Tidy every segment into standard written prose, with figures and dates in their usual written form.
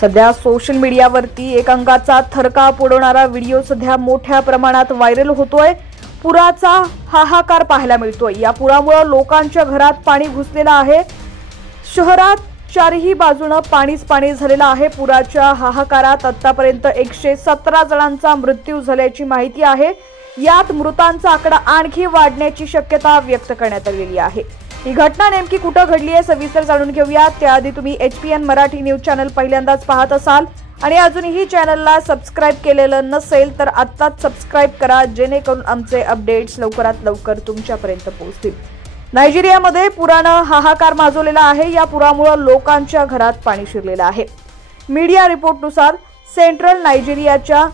सध्या सोशल मीडियावरती एक अंगाचा थरकाप उडवणारा व्हिडिओ सध्या मोठ्या प्रमाणात व्हायरल होतोय। पुराचा हाहाकार पाहायला मिळतोय। या पुरामुळे लोकांच्या घरात पाणी घुसलेलं आहे। शहरात चारही बाजूने पाणीच पाणी झालेलं आहे। पुराच्या हाहाकारात आतापर्यंत 117 जणांचा मृत्यू झाल्याची माहिती आहे। यात मृतांचा आकडा आणखी वाढण्याची शक्यता व्यक्त करण्यात आलेली आहे। ही घटना नेमकी कुठे घडली आहे सविस्तर जाणून घेऊया। त्याआधी तुम्ही HPN मराठी न्यूज चॅनल पहिल्यांदाच पाहत असाल आणि अजूनही चॅनलला सबस्क्राइब केलेलं नसेल तर आत्ताच सबस्क्राइब करा, जेणेकरून आमचे अपडेट्स लवकरात लवकर तुमच्यापर्यंत पोहोचतील। नायजेरियामध्ये पुरानं हाहाकार माजवलेला आहे। या पुरामुळे लोकांच्या घरात पाणी शिरलेलं आहे। मीडिया रिपोर्टनुसार सेंट्रल नायजेरियाच्या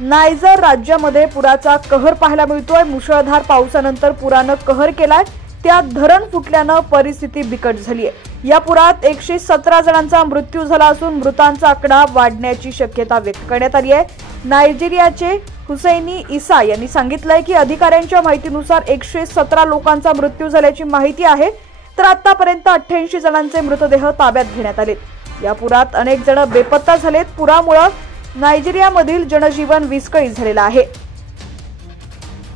नायजर राज्यामध्ये पुराचा कहर पाहायला मिळतोय। मुसळधार पावसानंतर पुरानं कहर केलाय। त्यात धरण फुटल्यानं परिस्थिती बिकट झाली आहे। या पुरात 117 जणांचा मृत्यू झाला असून मृतांचा आकडा वाढण्याची शक्यता व्यक्त करण्यात आली आहे। नायजेरियाचे हुसैनी इसा यांनी सांगितलंय की अधिकाऱ्यांच्या माहितीनुसार 117 लोकांचा मृत्यू झाल्याची माहिती आहे, तर आतापर्यंत 88 जणांचे मृतदेह ताब्यात घेण्यात आलेत। या पुरात अनेक जण बेपत्ता झालेत। पुरामुळे नायजेरियामधील जनजीवन विस्कळीत झालेलं आहे।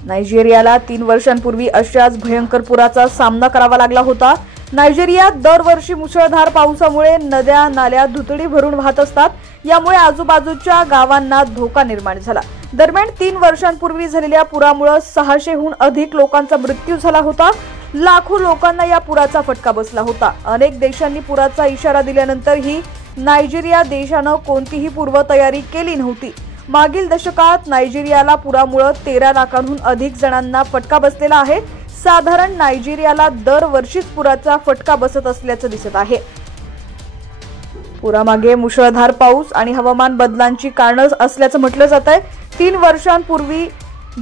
नायजेरियाला 3 वर्षांपूर्वी अशाच भयंकर पुराचा सामना करावा लागला होता। नायजेरियात दरवर्षी मुसळधार पावसामुळे नद्या नाल्या दुथडी भरून वाहत असतात। यामुळे आजूबाजूच्या गावांना धोका निर्माण झाला। दरम्यान 3 वर्षांपूर्वी झालेल्या पुरामुळे 600हून अधिक लोकांचा मृत्यू झाला होता। लाखो लोकांना या पुराचा फटका बसला होता। अनेक देशांनी पुराचा इशारा दिल्यानंतरही नायजेरिया देशानं कोणतीही पूर्वतयारी केली नव्हती। मागील दशकात नायजेरियाला पुरामुळे 13 लाखांहून अधिक जणांना फटका बसलेला आहे। साधारण नायजेरियाला दरवर्षीच पुराचा फटका बसत असल्याचं दिसत आहे। पुरामागे मुसळधार पाऊस आणि हवामान बदलांची कारणं असल्याचं म्हटलं जात आहे। 3 वर्षांपूर्वी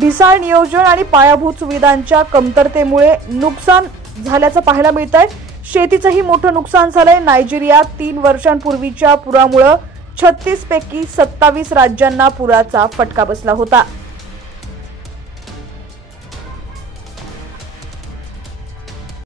ढिसाळ नियोजन आणि पायाभूत सुविधांच्या कमतरतेमुळे नुकसान झाल्याचं पाहायला मिळतंय। शेतीचंही मोठं नुकसान झालंय। नायजेरियात 3 वर्षांपूर्वीच्या पुरामुळे 36 पैकी 27 राज्यांना पुराचा फटका बसला होता।